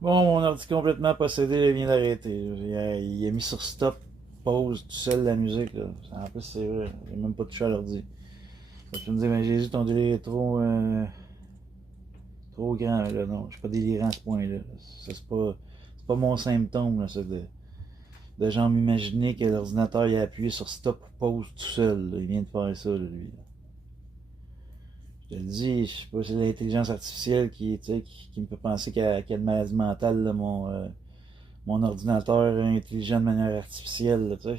Bon, mon ordi complètement possédé il vient d'arrêter. Il a mis sur stop, pause, tout seul la musique. Là. En plus, c'est vrai, il n'a même pas touché à l'ordi. Je me dis, mais Jésus, ton délire est trop grand. Là. Non, je suis pas délirant à ce point-là. Ça, c'est pas mon symptôme, là, ça, de genre m'imaginer que l'ordinateur il a appuyé sur stop ou pause tout seul. Là. Il vient de faire ça, là, lui. Je te le dis, je sais pas si c'est l'intelligence artificielle qui me fait penser qu'il y a une maladie mentale, là, mon ordinateur intelligent de manière artificielle, là, tu sais.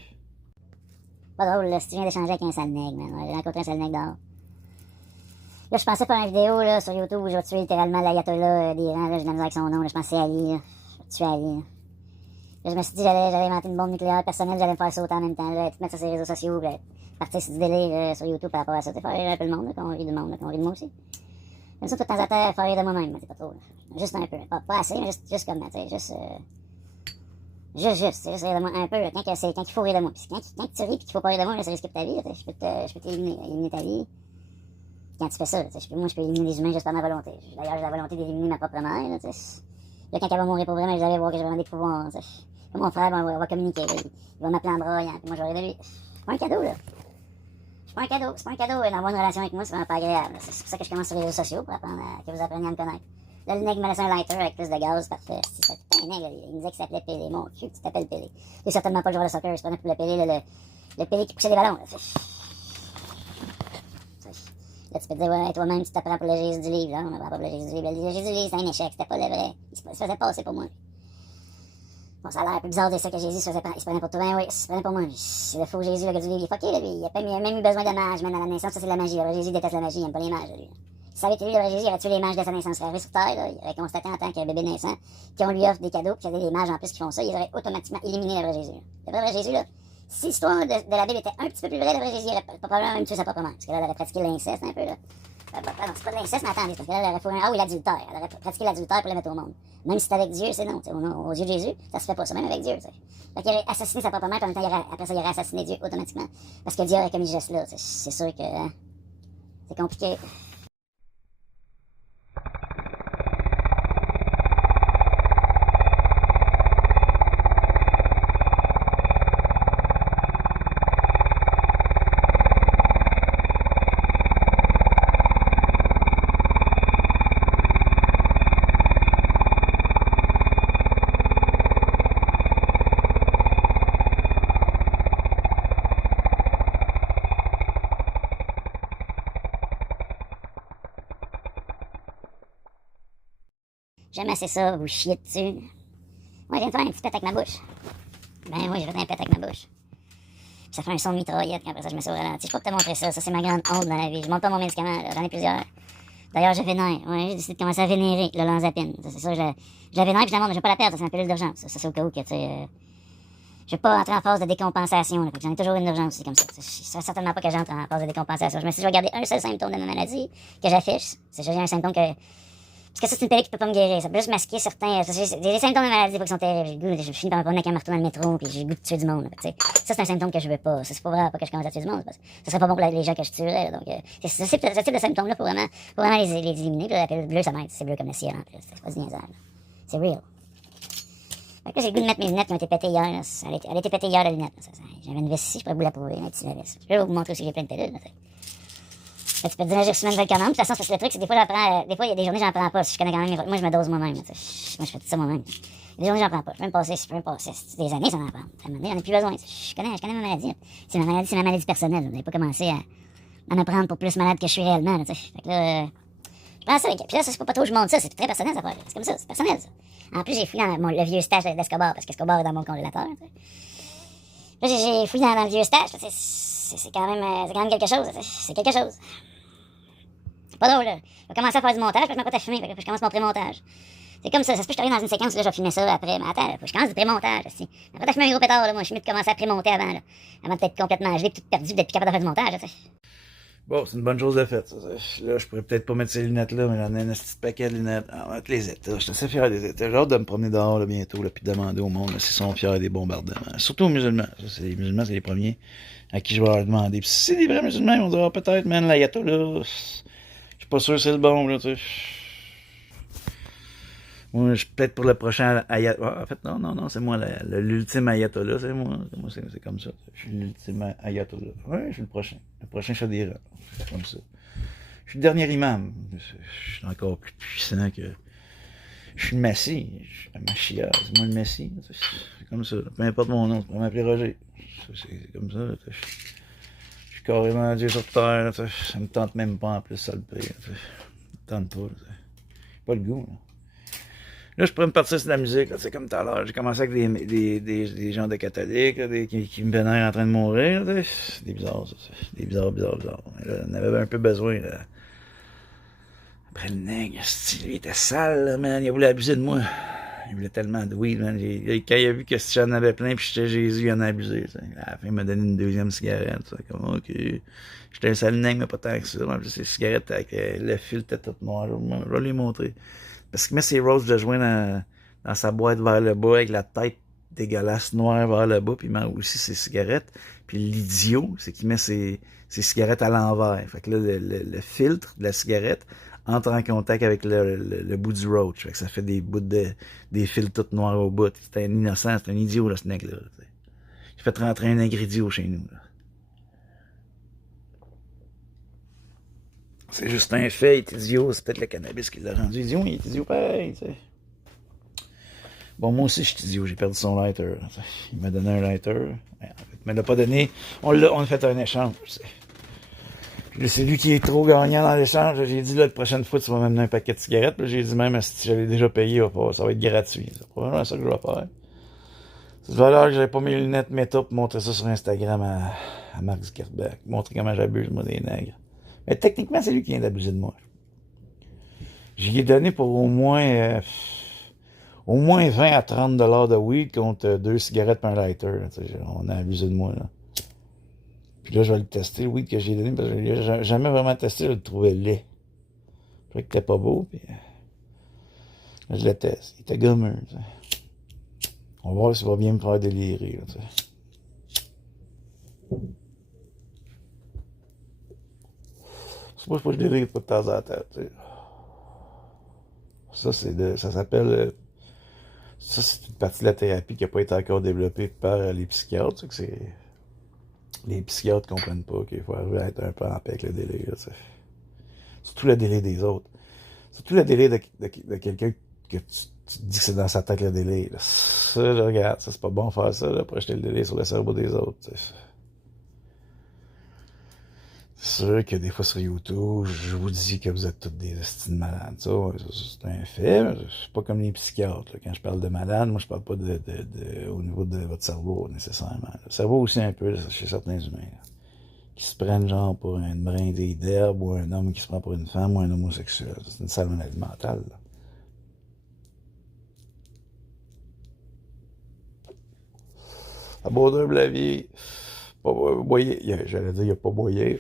Pas drôle, là, si tu viens d'échanger avec un sale nègre, man. J'ai rencontré un sale nègre dehors. Là, je pensais faire une vidéo là, sur YouTube où je vais tuer littéralement l'ayatollah d'Iran. Là, j'ai de la misère avec son nom. Là, je pense que c'est Ali. Là. Je vais tuer Ali. Là. Là, je me suis dit j'allais inventer une bombe nucléaire personnelle, j'allais me faire sauter en même temps. J'allais tout mettre sur les réseaux sociaux. J'allais partir sur du délire sur YouTube par rapport à ça. Faire rire un peu le monde, qu'on rit du monde, qu'on rit de moi aussi. J'aime ça tout de temps à temps, faire rire de moi-même, mais c'est pas trop. Là. Juste un peu. Pas assez, mais juste comme, tu sais, juste rire de moi un peu. Là, quand il faut rire de moi. Puis quand tu ris et qu'il faut pas rire de moi, là, ça risque ta vie. Là, je peux éliminer ta vie. Quand tu fais ça, moi je peux éliminer les humains juste par ma volonté. D'ailleurs, j'ai la volonté d'éliminer ma propre mère. Là, quand elle va mourir pour vrai, mais j'allais voir que j'ai vraiment des pouvoirs. Comme mon frère, on va communiquer. Là, il va m'appeler en broyant, puis moi je vais rire de lui. C'est pas un cadeau, là. C'est pas un cadeau d'avoir une relation avec moi, c'est vraiment pas agréable. C'est pour ça que je commence sur les réseaux sociaux pour apprendre que vous appreniez à me connaître. Là, le nègre m'a laissé un lighter avec plus de gaz, parfait. C'est un nègre, il me disait qu'il s'appelait Pélé. Mon cul, tu t'appelles Pélé. C'est certainement pas le joueur de soccer, c'est pas pour le Pélé, le Pélé qui poussait les ballons. Là. Là, tu peux te dire, ouais, toi-même, tu t'apprends pour le Jésus du livre. Là. On n'apprend pas pour le Jésus du livre. Le Jésus du livre, c'est un échec, c'était pas le vrai. Il se faisait passer pour moi. Bon, ça a l'air un peu bizarre de dire ça que Jésus il se prenait pour toi. Ben oui, il se prenait pour moi. C'est le faux Jésus, le gars du livre. Il est fucké, là, lui. Il a même eu besoin de mages, même à la naissance. Ça, c'est de la magie. Le vrai Jésus déteste la magie, il aime pas les mages, lui. Si ça avait été lui, le vrai Jésus, il aurait tué les mages de sa naissance. Il serait arrivé sur Terre, là. Il aurait constaté en tant que bébé naissant qu'on lui offre des cadeaux, puis qu'il y a des mages en plus qui font ça. Il aurait automatiquement éliminé le vrai Jésus. Le vrai Jésus, là. Si l'histoire de la Bible était un petit peu plus vraie, le vrai Jésus aurait probablement même tué sa propre mère. Parce que là, elle aurait pratiqué l'inceste un peu, là. Pardon, c'est pas de l'inceste, mais attendez, parce que là, elle aurait fait ah oui, l'adultère. Elle aurait pratiqué l'adultère pour le mettre au monde. Même si c'est avec Dieu, c'est non. Aux yeux de Jésus, ça se fait pas ça, même avec Dieu. T'sais. Fait qu'il aurait assassiné sa propre mère, puis en même temps, après ça, il aurait assassiné Dieu automatiquement. Parce que Dieu aurait commis ce geste-là. C'est sûr que c'est compliqué. J'aime assez ça, vous chier dessus. Moi, je viens de faire un petit pet avec ma bouche. Ben oui, je fais un pet avec ma bouche. Puis ça fait un son de mitraillette, quand après ça, je me suis au ralenti. Je peux pas te montrer ça. Ça, c'est ma grande honte dans la vie. Je monte pas mon médicament, là. J'en ai plusieurs. D'ailleurs, je vénère. Ouais, j'ai décidé de commencer à vénérer l'olanzapine. C'est ça, je la vénère, puis finalement, je vais pas la perdre, c'est une pilule d'urgence. Ça, c'est au cas où que, tu sais, je vais pas entrer en phase de décompensation. Là, j'en ai toujours une urgence, c'est comme ça. Je sais certainement pas que j'entre en phase de décompensation. Je me suis dit, je vais garder un seul symptôme de ma maladie que j'affiche. C'est que j'ai un symptôme que. Parce que ça, c'est une pilule qui peut pas me guérir. Ça peut juste masquer certains. J'ai des symptômes de maladie qui sont terribles. Je finis par me promener avec un marteau dans le métro, puis j'ai le goût de tuer du monde. Ça, c'est un symptôme que je veux pas. Ça, c'est pas vrai pas que je commence à tuer du monde. Parce que ce serait pas bon pour les gens que je tuerais. Là, donc, c'est ce type de symptômes-là pour vraiment les éliminer. Puis la pilule bleue, ça m'aide. C'est bleu comme le ciel. C'est pas du niaisage. C'est real. Fait que là, j'ai le goût de mettre mes lunettes qui ont été pétées hier. Là. Elle a été pétée hier, la lunette. J'avais une veste ici, je pourrais vous la prouver. Un petit veste. Je vais vous montrer aussi que j'ai plein de pilules. Là, tu peux te dire, j'ai reçu une nouvelle commande. De toute façon, parce que le truc, c'est que des fois, il y a des journées, j'en prends pas. Si je connais quand même. Moi, je me dose moi-même. Moi, je fais tout ça moi-même. Des journées, j'en prends pas. Je peux me passer des années sans en prendre. À un moment donné, j'en ai plus besoin. Je connais ma maladie. C'est ma maladie personnelle. Je n'avais pas commencé à me prendre pour plus malade que je suis réellement. Là, fait que là, je prends ça. Puis là, ça, c'est pas trop, je monte ça. C'est très personnel, ça. C'est comme ça. C'est personnel, ça. En plus, j'ai fouillé dans le vieux stage d'Escobar, parce qu'Escobar est dans mon congélateur. Là, j'ai fouillé dans le vieux stage. C'est quand même quelque chose. C'est quelque chose. C'est pas drôle, là. Je vais commencer à faire du montage, puis je m'apprête à filmer, puis je commence mon pré-montage. C'est comme ça se peut que je t'arrive dans une séquence, là, je vais filmer ça après. Mais attends, je commence du pré-montage, aussi. Après, je fais un gros pétard, là, moi, je suis mieux de commencer à pré-monter avant, là. Avant d'être complètement gelé, tout perdu, d'être plus capable de faire du montage, là, Bon, c'est une bonne chose de faite, ça. Là, je pourrais peut-être pas mettre ces lunettes-là, mais j'en ai un petit paquet de lunettes. Ah, on va mettre les états. Je suis assez fier des états. J'ai hâte de me promener dehors, là, bientôt, là, puis de demander au monde, s'ils sont fiers des bombardements. Surtout aux musulmans. Ça, les musulmans, c'est les premiers à qui je vais leur demander. Puis si c'est des vrais musulmans, ils vont dire, peut-être, man, l'ayatollah, je suis pas sûr que c'est le bon, là, tu sais. Moi, je suis peut-être pour le prochain ayatollah. En fait, non, c'est moi l'ultime ayatollah, c'est moi. C'est comme ça. Je suis l'ultime ayatollah. Ouais, je suis le prochain. Le prochain chef d'Iran. C'est comme ça. Je suis le dernier imam. Je suis encore plus puissant que. Je suis le Messie. Je suis le Mashiach. C'est moi le Messie. C'est comme ça. Peu importe mon nom, on m'appeler Roger. C'est comme ça. Je suis carrément Dieu sur terre. Ça me tente même pas en plus, ça le pire. Ça me tente pas. J'ai pas le goût. Là, je pourrais me partir sur la musique, c'est comme tout à l'heure. J'ai commencé avec des gens de catholiques là, qui me vénèrent en train de mourir. C'est des bizarres, ça. Des bizarres. Là, on avait un peu besoin. Là. Après le nègre, il était sale, là, man. Il voulait abuser de moi. Il voulait tellement de weed, man. Quand il a vu que si j'en avais plein puis j'étais Jésus, il en a abusé. Ça. À la fin, il m'a donné une deuxième cigarette. Ça. Comme, OK. J'étais un sale nègre, mais pas tant que ça. En plus, ces cigarettes avec le fil était tout noir. Je vais lui montrer. Parce qu'il met ses roses de joint dans sa boîte vers le bas avec la tête dégueulasse noire vers le bas, puis il met aussi ses cigarettes. Puis l'idiot, c'est qu'il met ses cigarettes à l'envers. Fait que là, le filtre de la cigarette entre en contact avec le bout du roach. Fait que ça fait des bouts des fils tout noirs au bout. C'est un innocent, c'est un idiot, là, ce nègre-là. Il fait rentrer un ingrédient chez nous. Là. C'est juste un fait, il est idiot, c'est peut-être le cannabis qui l'a rendu idiot, il est idiot pareil, tu sais. Bon, moi aussi, je suis idiot, j'ai perdu son lighter. Il m'a donné un lighter. En fait, il me l'a pas donné. On a fait un échange. C'est lui qui est trop gagnant dans l'échange. J'ai dit, là, la prochaine fois, tu vas m'amener un paquet de cigarettes. Puis j'ai dit, même si j'avais déjà payé, ça va être gratuit. C'est probablement ça que je vais faire. C'est valeur que j'avais pas mes lunettes méta pour montrer ça sur Instagram à Mark Zuckerberg. Montrer comment j'abuse, moi, des nègres. Mais techniquement, c'est lui qui vient d'abuser de moi. J'y ai donné pour au moins 20 à 30 $ de weed contre 2 cigarettes et un lighter. On a abusé de moi. Là. Puis là, je vais le tester, le weed que j'ai donné, parce que j'ai jamais vraiment testé, je le trouvais laid. Je trouvais qu'il était pas beau, puis là, je le teste. Il était gommeux. T'sais. On va voir s'il va bien me faire délirer. Là, c'est pas que je délire pas de temps en temps. T'sais. Ça, ça s'appelle... Ça, c'est une partie de la thérapie qui n'a pas été encore développée par les psychiatres. Que c'est... Les psychiatres comprennent pas qu'il faut arriver à être un peu en paix avec le délire. Surtout le délire des autres. Surtout le délire de quelqu'un que tu dis que c'est dans sa tête le délire. Là. Ça, je regarde, ça c'est pas bon de faire ça là, pour acheter le délire sur le cerveau des autres. T'sais. C'est sûr que des fois sur YouTube, je vous dis que vous êtes tous des estimes malades. Ça, c'est un fait. C'est pas comme les psychiatres. Là. Quand je parle de malade, moi je parle pas au niveau de votre cerveau nécessairement. Le cerveau aussi un peu chez certains humains. Là. qui se prennent genre pour une brindille d'herbe ou un homme qui se prend pour une femme ou un homosexuel. C'est une sale maladie mentale, là. Abordable la vie, pas boyer. J'allais dire, il n'y a pas boyer.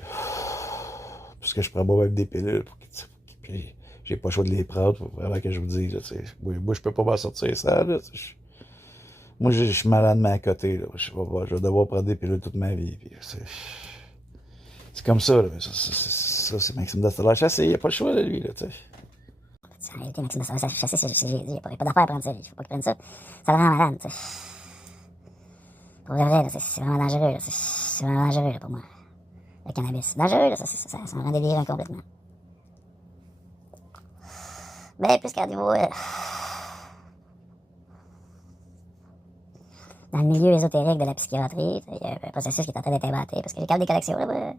Parce que je prends pas même des pilules. Puis, j'ai pas le choix de les prendre. Faut vraiment que je vous dise. Là, moi, je peux pas m'en sortir ça. Là, moi, je suis malade de à côté. Là. Je vais devoir prendre des pilules toute ma vie. Puis, c'est comme ça. Là. Ça, c'est Maxime Destalard chassé. Il n'y a pas le choix de lui. Là, En réalité, Maxime Destalard chassé, il n'y a pas d'affaire à prendre ça. Il faut pas qu'il prenne ça. Ça va rendre malade. T'sais. Pour le vrai, c'est vraiment dangereux. C'est vraiment dangereux là, pour moi. Le cannabis. Dangereux, là, ça me rend délirant complètement. Ben, plus qu'à niveau... dans le milieu ésotérique de la psychiatrie, il y a un processus qui est en train d'être inventé. Parce que j'ai quand même des connexions, là,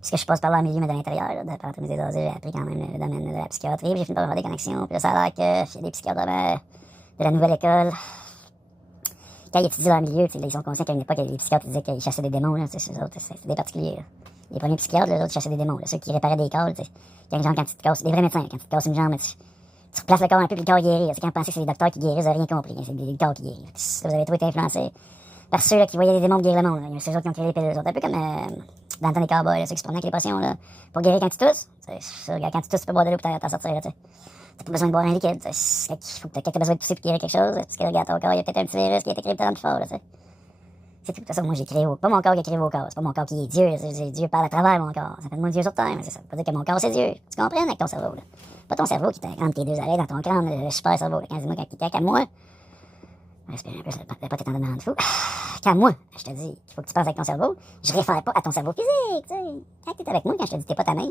puisque je passe par là en milieu, mais de l'intérieur, là, par mes j'ai appris quand même le domaine de la psychiatrie, puis j'ai fini par avoir des connexions. Puis là, ça a l'air qu'il y a des psychiatres de la nouvelle école. Quand ils étudient leur milieu, ils sont conscients qu'à une époque, les psychiatres disaient qu'ils chassaient des démons, là, c'est des particuliers. Là. Les premiers psychiatres, les autres chassaient des démons, là, ceux qui réparaient des corps, quand tu te casses, des vrais médecins, quand tu te casses une jambe, tu replaces le corps un peu, puis le corps guérit. Quand vous pensez que c'est des docteurs qui guérissent, vous n'avez rien compris, c'est des corps qui guérissent. Vous avez trop été influencé par ceux là, qui voyaient des démons guérir le monde. Il y a ceux autres qui ont créé les pilules, un peu comme dans le temps des cowboys, là, ceux qui se promenaient avec les potions là, pour guérir quand tu tousses. Quand tu tousses, tu peux boire de l'eau pour t'en sortir. T'as pas besoin de boire un liquide. Quand tu as besoin de tousser pour guérir quelque chose, parce que regarde ton corps, il y a peut-être un petit virus qui a été créé plus fort. Là, c'est tout. De toute façon, moi, j'ai créé pas mon corps qui a créé vos corps. C'est pas mon corps qui est Dieu. Dieu parle à travers mon corps. Ça fait de moi Dieu sur terre. Mais c'est ça. Ça veut dire que mon corps, c'est Dieu. Tu comprends avec ton cerveau. Là. Pas ton cerveau qui t'entre tes deux oreilles dans ton crâne, le super cerveau. Là. Quand moi, respire un peu, le pote est en demande fou. Quand moi, je te dis qu'il faut que tu penses avec ton cerveau, je réfère pas à ton cerveau physique. T'sais. Quand tu es avec moi, quand je te dis t'es pas ta main,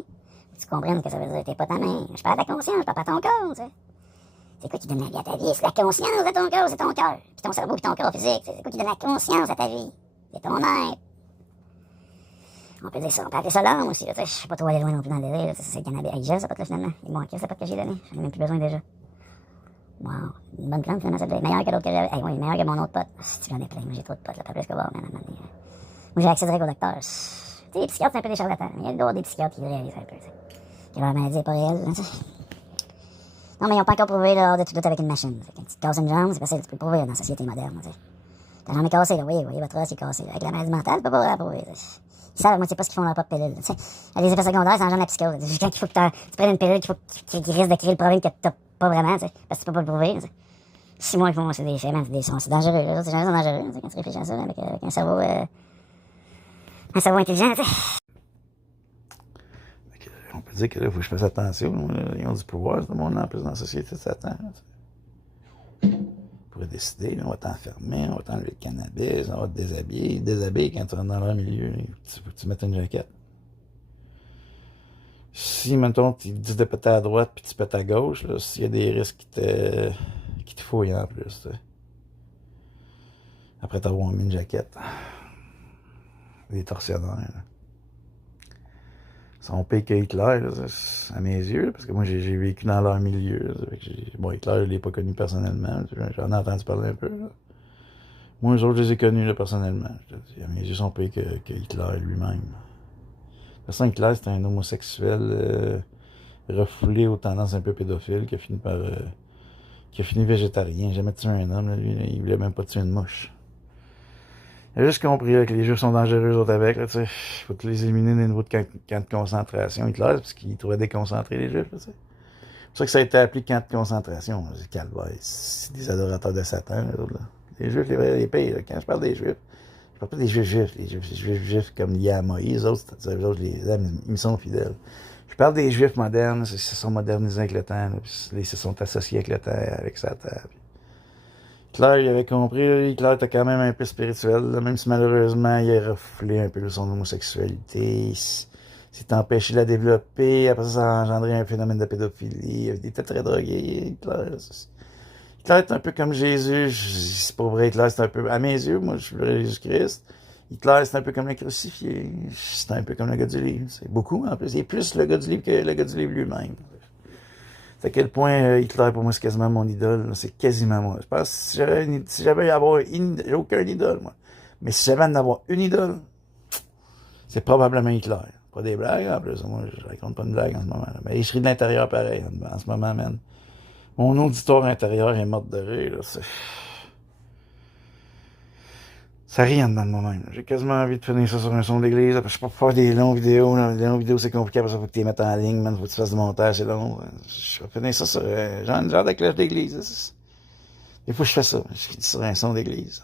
tu comprennes que ça veut dire t'es pas ta main. Je parle de ta conscience, je parle pas de ton corps. T'sais. C'est quoi qui donne la vie à ta vie? C'est la conscience de ton corps, c'est ton cœur. Puis ton cerveau, puis ton corps physique. C'est quoi qui donne la conscience à ta vie? C'est ton être. On peut dire ça, on peut appeler ça l'âme aussi. Je sais pas trop aller loin non plus dans le délire. C'est le cannabis. Hey, ce pote-là finalement. Il manquait ce pote que j'ai donné. J'en ai même plus besoin déjà. Wow. Une bonne plante finalement, ça doit être meilleur que l'autre que j'avais. Hey, oui, meilleur que mon autre pote. Si j'en ai plein, moi j'ai trop de potes, là, pas plus que voir, mais moi j'ai accès direct au docteur. Tu sais, les psychiatres, c'est un peu des charlatans. Il y a d'autres des psychiatres qui réalisent un peu, tu sais. Que leur maladie n'est pas réelle, tu sais. Non, mais ils n'ont pas encore prouvé là, de tout doute avec une machine. Quand tu te casses une jambe, c'est facile, tu peux le prouver dans la société moderne, tu sais. Ta jambe est cassée, là, oui, votre os est cassé. Avec la maladie mentale, tu peux pas la prouver. Ils savent, moi, c'est pas ce qu'ils font dans leur propre pilule. Les effets secondaires, c'est en genre de la psychose. Quand il faut que tu prennes une pilule qui risque de créer le problème que t'as pas vraiment, parce que tu peux pas le prouver. 6 mois, ils font, c'est c'est dangereux. Les autres, ces gens sont dangereux. Quand tu réfléchis à ça, avec un cerveau intelligent, tu sais. On peut dire que là, il faut que je fasse attention. Ils ont du pouvoir, ce monde-là, en plus, dans la société de Satan. On pourrait décider, là, on va t'enfermer, on va t'enlever le cannabis, on va te déshabiller. Déshabiller quand tu rentres dans leur milieu, il faut que tu mettes une jaquette. Si, mettons, tu dis de péter à droite puis tu pètes à gauche, là, s'il y a des risques qui te fouillent en plus, tu sais. Après t'avoir mis une jaquette. Des tortionnaires, là. Ils sont pires que Hitler, là, à mes yeux, parce que moi, j'ai vécu dans leur milieu. Là, bon, Hitler, je ne l'ai pas connu personnellement. J'en ai entendu parler un peu. Là. Moi, eux autres, je les ai connus là, personnellement. À mes yeux, ils sont pires que Hitler lui-même. De toute façon, Hitler, c'était un homosexuel refoulé aux tendances un peu pédophiles qui a fini végétarien. Il n'a jamais tué un homme, là, lui. Là, il voulait même pas tuer une mouche. Il a juste compris là, que les Juifs sont dangereux, autres avec. Il faut les éliminer des niveaux de camp de concentration. Hitler, parce qu'il trouvait déconcentrés, les Juifs. C'est pour ça que ça a été appelé camp de concentration. C'est calvaire. C'est des adorateurs de Satan, les autres. Là. Les Juifs, les pays. Là. Quand je parle des Juifs, je parle pas des Juifs. Les Juifs comme liés à Moïse. Les autres, ils me sont fidèles. Je parle des Juifs modernes. Ils se sont modernisés avec le temps. Là, puis ils se sont associés avec le temps, avec Satan. Puis Hitler, il avait compris, Hitler était quand même un peu spirituel, là, même si malheureusement, il a refoulé un peu son homosexualité, il s'est empêché de la développer, après ça a engendré un phénomène de pédophilie, il était très drogué, Hitler. Hitler est un peu comme Jésus, c'est pas vrai, Hitler c'est un peu, à mes yeux, moi je suis le Jésus-Christ, Hitler c'est un peu comme le crucifié, c'est un peu comme le gars du livre, c'est beaucoup en plus, il est plus le gars du livre que le gars du livre lui-même. À quel point Hitler, pour moi, c'est quasiment mon idole. C'est quasiment moi. Je pense que si j'avais à avoir j'ai aucun idole, moi. Mais si j'avais à en avoir une idole, C'est probablement Hitler. Pas des blagues, en plus. Moi, je raconte pas une blague en ce moment. Là. Mais il serait de l'intérieur pareil, en ce moment, man. Mon auditoire intérieur est mort de rire, là. Ça rit en dedans de moi-même. J'ai quasiment envie de finir ça sur un son d'église. Je peux pas faire des longues vidéos. Là. Les longues vidéos, c'est compliqué. Parce qu'il faut que tu les mettes en ligne, man. Faut que tu fasses du montage, c'est long. Je vais finir ça sur genre de cloche d'église. Des fois, je fais ça. Je finis sur un son d'église.